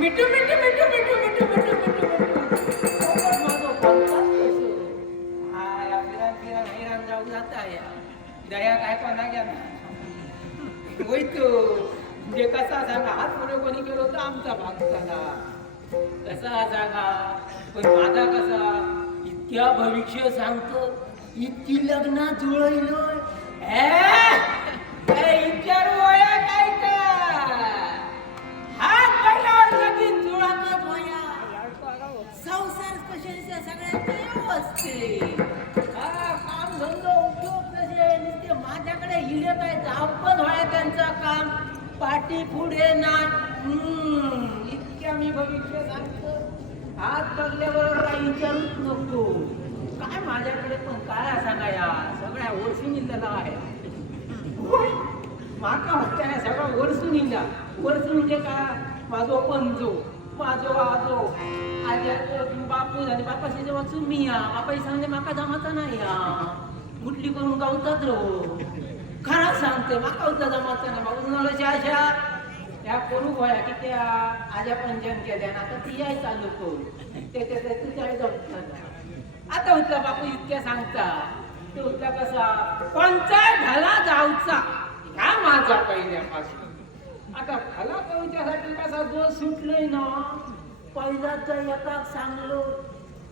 मिठू मिठू मिठू मिठू मिठू मिठू मिठू दया काय कोणा घ्या ना होय तो. म्हणजे कसा झाला आज कोणी कोणी केलो तर आमचा भाग झाला. कसा झाला पण माझा कसा? इतक्या भविष्य सांगतो इतकी लग्न जुळलो असते हा काम धंदो उपयोग कसे नुसते माझ्याकडे हिले काय धावपत व्हाय त्यांचं काम. पाठी पुढे ना. इतक्या मी भविष्य सांगतो. हात बघल्याबरोबर काही विचारूच नको. काय माझ्याकडे पण काय सांगा या? सगळ्या ओळखून इल्लेला आहे होय, माका वाटतं या सगळं ओरसून इला म्हणजे का? माझो पंजो. माझो आजो आज्या बापू झाले. बापाशी जेव्हा तुम्ही या बापाशी सांगले माका जमाचा नाही या. मुटली करून गावतात रो खरा सांगते माका होता जमाचा नाही. बाबू उन्हाळ्याच्या अशा त्या करू गोया की त्या आज्या पंचन केल्या आणि आता ती याय चालू करू ते ते ते तुझ्या आई आता होतला बापू इतक्या सांगता. तो होतला कसा पंचाय घाला जाऊचा? ह्या माझा पहिल्यापासून? आता फला कवितेसाठी कसा जो सुटलोय ना? पहिल्याचा एका सांगलो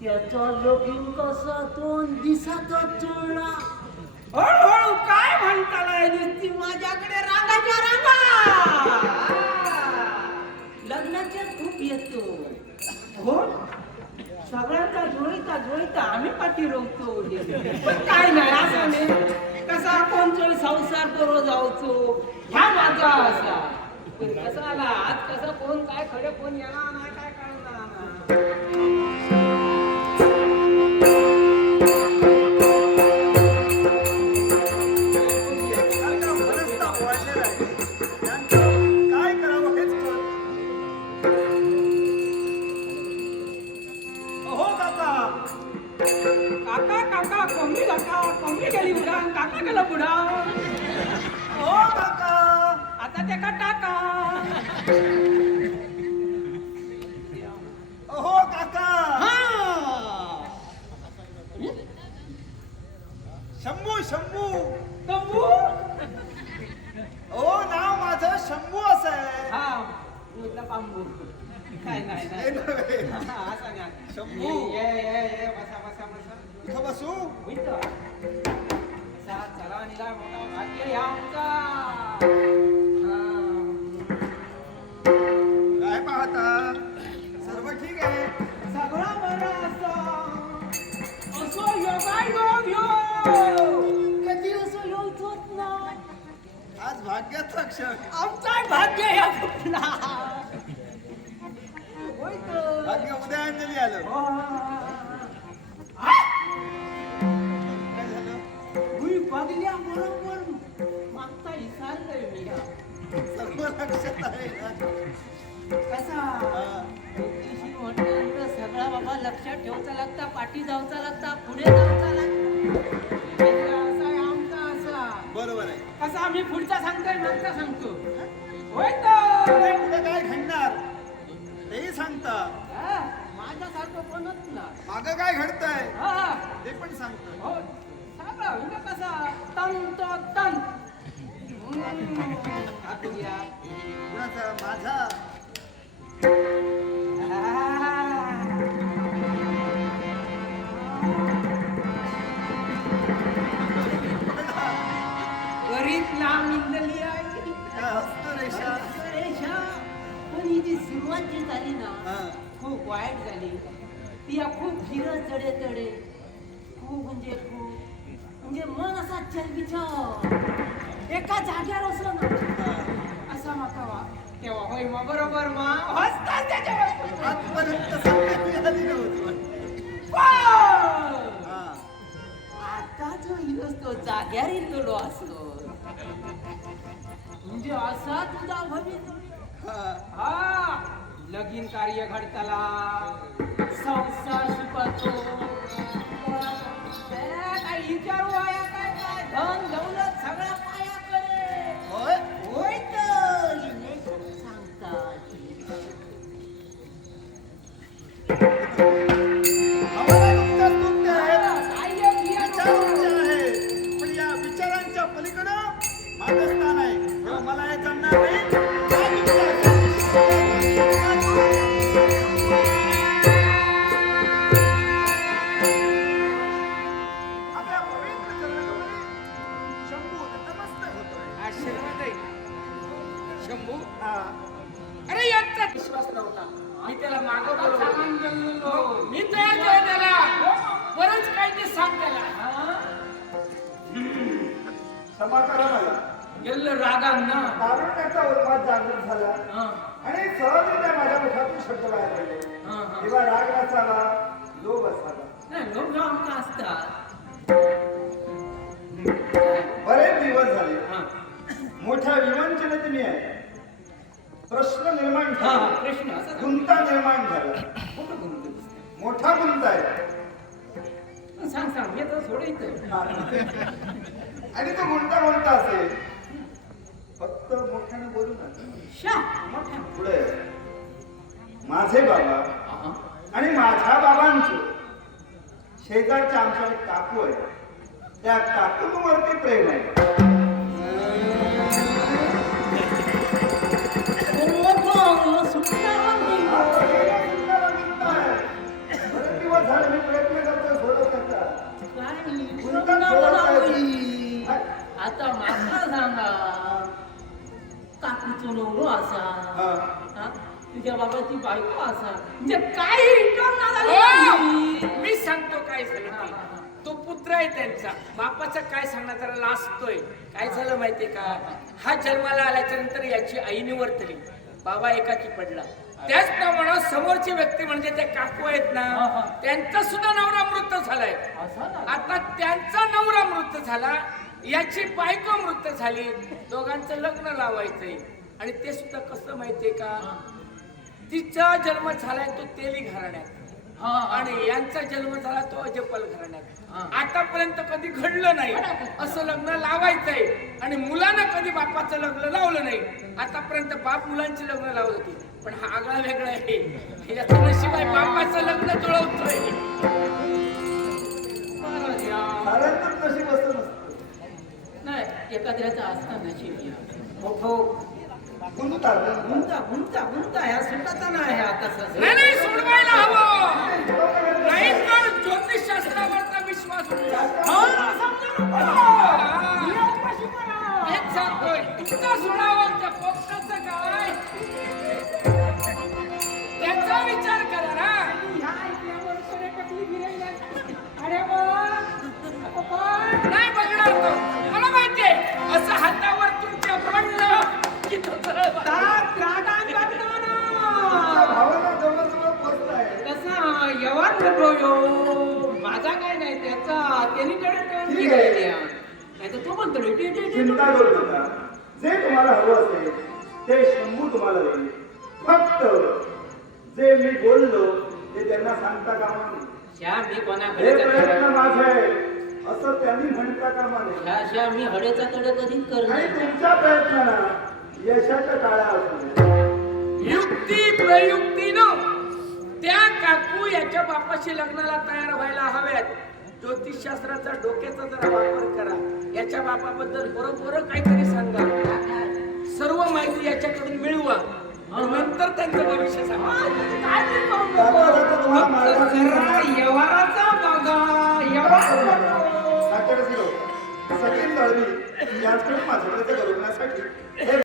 त्याचा लगीन कसा दोन दिवसातच जुळला. हळूहळू काय म्हणताला नुसती माझ्याकडे रांगाच्या रांगा? लग्नाचे खूप येतो. हो? सगळ्यांचा जुळीता जुळीता आम्ही पाठी रोवतो. पण काय नाही असं नाही. कसा कोणतो संसार करो जाऊचो. ह्या माझा असा. कोण काय खडे कोण येणार नाही काय कळणार काका. काका कमी काका कमी केली उडा काका गेला बुडा हो त्याका टाका? हो काका! शंभू शंभू! शंभू? हो नाव माझं शंभू असं आहे. पांबू काय नाही शंभू. बसा बसा बसा. इथं बसू. चला निघा मोठा आमचा. अंजली काय झालं भुई बघल्या बरोबर मागचा विसरलोय मी हा. सर्व लक्षात आहे कसा हा. ज्योतिषी म्हटल्यानंतर सगळा बाबा लक्षात ठेवचा लागता पाठी जाऊचा लागता पुढे जाऊचा लागता असा आहे आमचा असा बरोबर आहे कसा आम्ही पुढचा सांगतोय मागचा सांगतो होय तर पुढे काय घडणार तेही सांगता माझ्यासारखं कोणच ना माग काय घडतंय? हा. ते पण सांगता हो. सगळं म्हणजे कसा? तंत तंत हम्म, हातूया. कुणाचा? माझा? गरीब लांब इंदली आहे काय हसतो रेषा रेषा पण ही जी सुरुवात जी झाली ना हा. वाईट झाली. ती या खूप फिरत चढे चढे खूप म्हणजे खूप. म्हणजे मन असा चलबिचल. एका जाग्यावर असलं ना. असा माका वा. तेव्हा होय मग बरोबर मा. हसतात त्याच्यावर. आजपर्यंत नव्हती! हा. आता जो इलोस तो जाग्यार येतलो असलो म्हणजे असा तुझा भविष्य. हा. लगीन कार्य घडतला. संसार सुखाचो. काय विचारू आया क्षमा करा मला. गेलं रागान. तारुण्याचा उन्माद जागृत झाला. आणि सहजरित्या माझ्या मुखातून शब्द बाहेर पडले. हा, हा. तेव्हा राग नसावा लोभ असावा. नाही लोक आमका असतात? बरेच दिवस झाले. हा, मोठ्या विवंचनेत मी आहे. प्रश्न निर्माण हा, झाला. प्रश्न. गुंता निर्माण झाला? मोठा गुंता आहे. सांग सांग हे तर सोडायचं आणि तो गुंता कोणता असेल. फक्त मोठ्याने बोलू मोठ्या पुढे. माझे बाबा आणि माझ्या बाबांचे. शेजारच्या आमच्या काकू आहे. त्या काकूंवरती प्रेम आहे. नवरो असा? तुझ्या बाबाची बायको असा. म्हणजे काही करणार हो! मी सांगतो काय झालं ते. तो पुत्र आहे त्यांचा. बापाचं काय सांगणार त्याला लाजतोय. काय झालं माहितीये का? हा जन्माला आल्याच्यानंतर याची आई निवर्तली बाबा एकाकी पडला. त्याचप्रमाणे समोरची व्यक्ती म्हणजे ते काकू आहेत ना. त्यांचा सुद्धा नवरा मृत झालाय? आता त्यांचा नवरा मृत झाला याची बायको मृत झाली. दोघांचं लग्न लावायचंय. आणि ते सुद्धा कसं माहितीये का? तिचा जन्म झालाय तो तेली घराण्यात. हा, हा. आणि यांचा जन्म झाला तो अजपल घराण्यात. हा. आतापर्यंत कधी घडलं नाही. असं लग्न लावायचंय. आणि मुलानं कधी बापाचं लग्न लावलं नाही. आतापर्यंत बाप मुलांची लग्न लावत होती. पण हा आगळा वेगळा आहे. याचं नशीब आहे बापाचं लग्न जुळवतोय. नाही एखाद्याचा असता नशीब या. गुंता गुंता गुंता गुंता ह्या सुटाचा नाही ह्या तसा नाही नाही सोडवायला हवं. नाही तर ज्योतिषशास्त्रावरचा विश्वास तुमचा सोडावं त्या पोपटाचं काय चिंता करू नका. जे तुम्हाला हवं असेल ते शंभू तुम्हाला देईल. फक्त जे मी बोललो ते त्यांना सांगता कामा नये. हे कोणाकडे प्रयत्न माझे आहे असं त्यांनी म्हणता कामा नये. ह्या श्या मी हडेचा तडे कधीच आणि करणार तुमच्या प्रयत्नाला यशाच्या असू नये युक्ती प्रयुक्तीनं त्या काकू याच्या बापाशी लग्नाला तयार व्हायला हव्यात. ज्योतिषशास्त्राचा डोक्याचा जरा वापर करा याच्या बापाबद्दल बरोबर काहीतरी सांगा. सर्व माहिती याच्याकडून मिळवा. नंतर त्यांचं भविष्य सांगा. व्यवहाराचा बघा व्यवहार सचिन दळवी यांच्याकडे माझ्याकडे हे